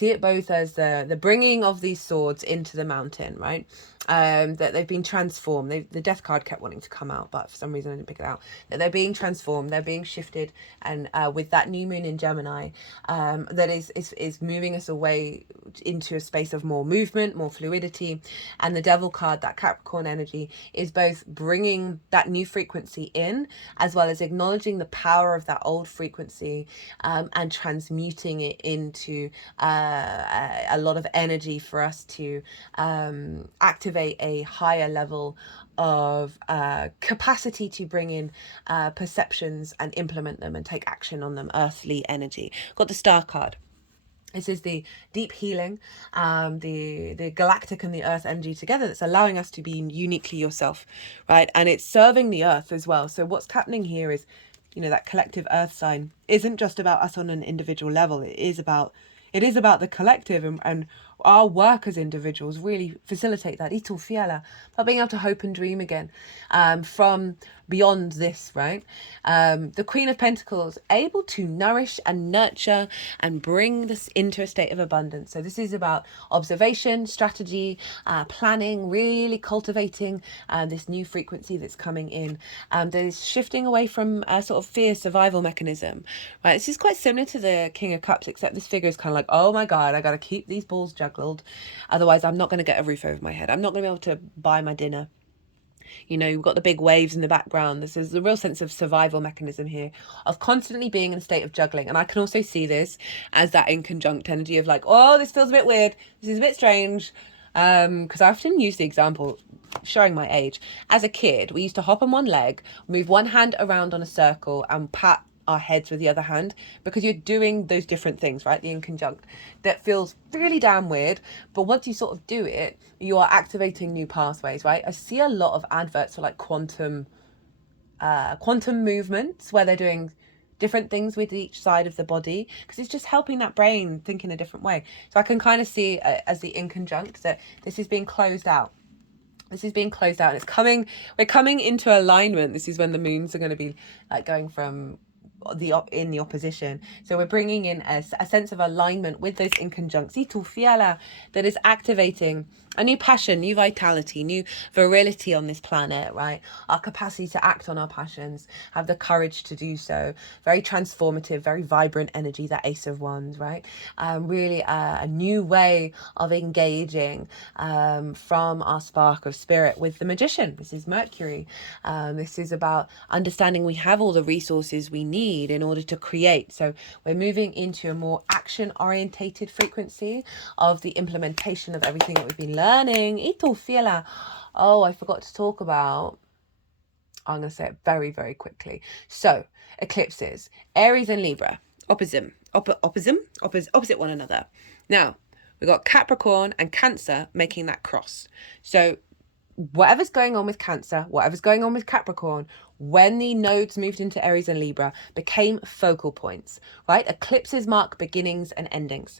it both as the bringing of these swords into the mountain, right? That they've been transformed. The death card kept wanting to come out, but for some reason I didn't pick it out. That they're being transformed, they're being shifted, and with that new moon in Gemini, that is moving us away into a space of more movement, more fluidity. And the Devil card, that Capricorn energy, is both bringing that new frequency in, as well as acknowledging the power of that old frequency, and transmuting it into a lot of energy for us to activate a higher level of capacity to bring in perceptions and implement them and take action on them. Earthly energy. Got the Star card. This is the deep healing, the galactic and the earth energy together, that's allowing us to be uniquely yourself, right? And it's serving the earth as well. So what's happening here is, you know, that collective earth sign isn't just about us on an individual level. It is about the collective, and our work as individuals really facilitate that. About being able to hope and dream again, from beyond this, right? The Queen of Pentacles, able to nourish and nurture and bring this into a state of abundance. So this is about observation, strategy, planning, really cultivating this new frequency that's coming in, that is shifting away from a sort of fear survival mechanism, right? This is quite similar to the King of Cups, except this figure is kind of like, oh my God, I got to keep these balls juggled. Otherwise, I'm not going to get a roof over my head. I'm not going to be able to buy my dinner. You know, we've got the big waves in the background. This is the real sense of survival mechanism here, of constantly being in a state of juggling. And I can also see this as that inconjunct energy of like, oh, this feels a bit weird. This is a bit strange. Because I often use the example, showing my age. As a kid, we used to hop on one leg, move one hand around on a circle, and pat our heads with the other hand, because you're doing those different things, right? The inconjunct that feels really damn weird, but once you sort of do it, you are activating new pathways, right? I see a lot of adverts for like quantum movements, where they're doing different things with each side of the body, because it's just helping that brain think in a different way. So I can kind of see as the inconjunct that this is being closed out. This is being closed out, and we're coming into alignment. This is when the moons are going to be like going from in the opposition. So we're bringing in a sense of alignment with those inconjuncts that is activating a new passion, new vitality, new virility on this planet, right? Our capacity to act on our passions, have the courage to do so. Very transformative, very vibrant energy, that Ace of Wands, right? Really a new way of engaging from our spark of spirit with the Magician. This is Mercury. This is about understanding we have all the resources we need in order to create. So we're moving into a more action orientated frequency of the implementation of everything that we've been learning. Oh, I forgot to talk about, I'm going to say it very, very quickly. So eclipses, Aries and Libra, opposite one another. Now we've got Capricorn and Cancer making that cross. So whatever's going on with Cancer, whatever's going on with Capricorn, when the nodes moved into Aries and Libra, became focal points, right? Eclipses mark beginnings and endings.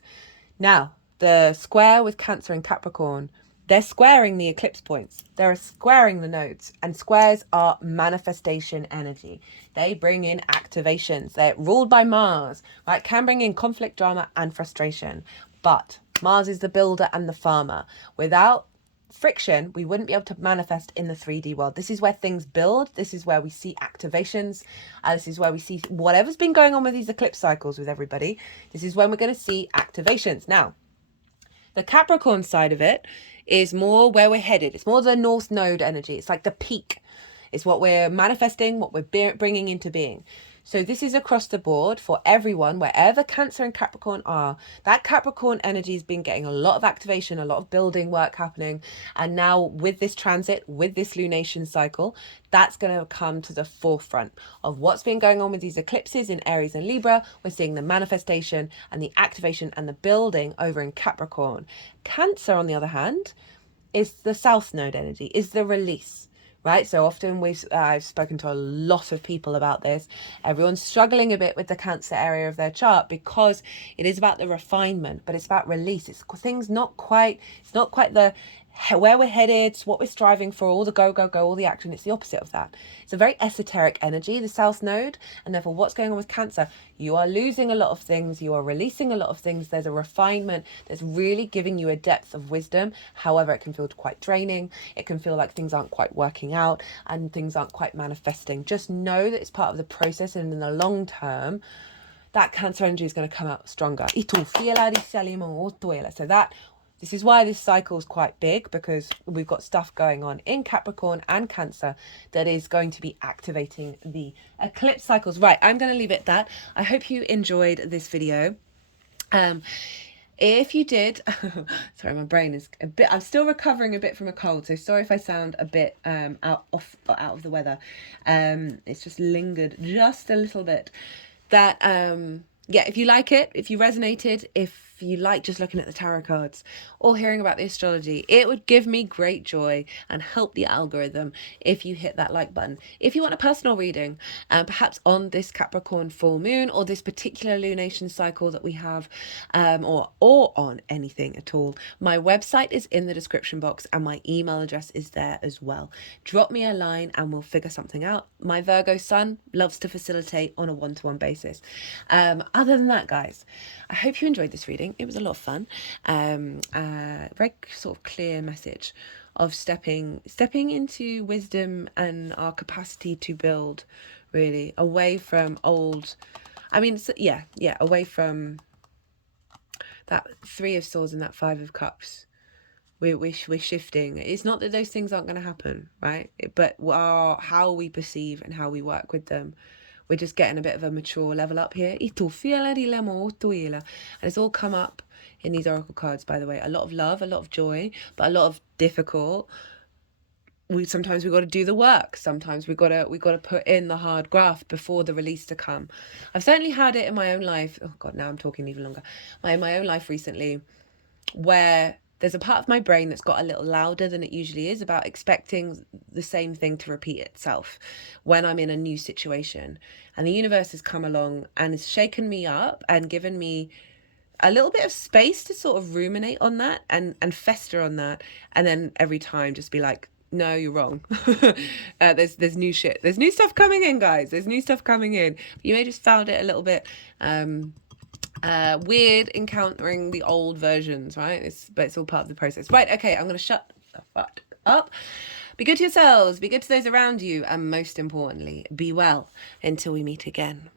Now, the square with Cancer and Capricorn, they're squaring the eclipse points. They're squaring the nodes, and squares are manifestation energy. They bring in activations. They're ruled by Mars, right? Can bring in conflict, drama, and frustration. But Mars is the builder and the farmer. Without friction, we wouldn't be able to manifest in the 3D world. This is where things build. This is where we see activations. This is where we see whatever's been going on with these eclipse cycles with everybody. This is when we're going to see activations. Now, the Capricorn side of it is more where we're headed. It's more the North Node energy. It's like the peak. It's what we're manifesting, what we're bringing into being. So this is across the board for everyone, wherever Cancer and Capricorn are. That Capricorn energy has been getting a lot of activation, a lot of building work happening. And now with this transit, with this lunation cycle, that's going to come to the forefront of what's been going on with these eclipses in Aries and Libra. We're seeing the manifestation and the activation and the building over in Capricorn. Cancer, on the other hand, is the South Node energy, is the release. Right, so often I've spoken to a lot of people about this. Everyone's struggling a bit with the Cancer area of their chart because it is about the refinement, but it's about release. It's things not quite. It's not quite the where we're headed, what we're striving for, all the go, all the action. It's the opposite of that. It's a very esoteric energy, the South Node, and therefore what's going on with Cancer? You are losing a lot of things, you are releasing a lot of things. There's a refinement that's really giving you a depth of wisdom. However, it can feel quite draining. It can feel like things aren't quite working out and things aren't quite manifesting. Just know that it's part of the process, and in the long term, that Cancer energy is going to come out stronger. So this is why this cycle is quite big, because we've got stuff going on in Capricorn and Cancer that is going to be activating the eclipse cycles. Right, I'm going to leave it at that. I hope you enjoyed this video. If you did, sorry, my brain is a bit, I'm still recovering a bit from a cold, so sorry if I sound a bit out of the weather. It's just lingered just a little bit. That yeah, if you like it, if you resonated, if you like just looking at the tarot cards or hearing about the astrology, it would give me great joy and help the algorithm if you hit that like button. If you want a personal reading, perhaps on this Capricorn full moon or this particular lunation cycle that we have, or on anything at all, my website is in the description box and my email address is there as well. Drop me a line and we'll figure something out. My Virgo sun loves to facilitate on a one-to-one basis. Other than that, guys, I hope you enjoyed this reading. It was a lot of fun. Very sort of clear message of stepping into wisdom and our capacity to build, really, away from old. I mean, away from that Three of Swords and that Five of Cups. We're shifting. It's not that those things aren't going to happen, right? But how we perceive and how we work with them. We're just getting a bit of a mature level up here. And it's all come up in these oracle cards, by the way. A lot of love, a lot of joy, but a lot of difficult. Sometimes we've got to do the work. Sometimes we've got to put in the hard graft before the release to come. I've certainly had it in my own life. Oh God, now I'm talking even longer. In my own life recently, where there's a part of my brain that's got a little louder than it usually is about expecting the same thing to repeat itself when I'm in a new situation. And the universe has come along and has shaken me up and given me a little bit of space to sort of ruminate on that and fester on that. And then every time just be like, no, you're wrong. There's new shit. There's new stuff coming in, guys. There's new stuff coming in. You may just found it a little bit weird encountering the old versions, right? But it's all part of the process. Right, okay, I'm going to shut the fuck up. Be good to yourselves, be good to those around you, and most importantly, be well until we meet again.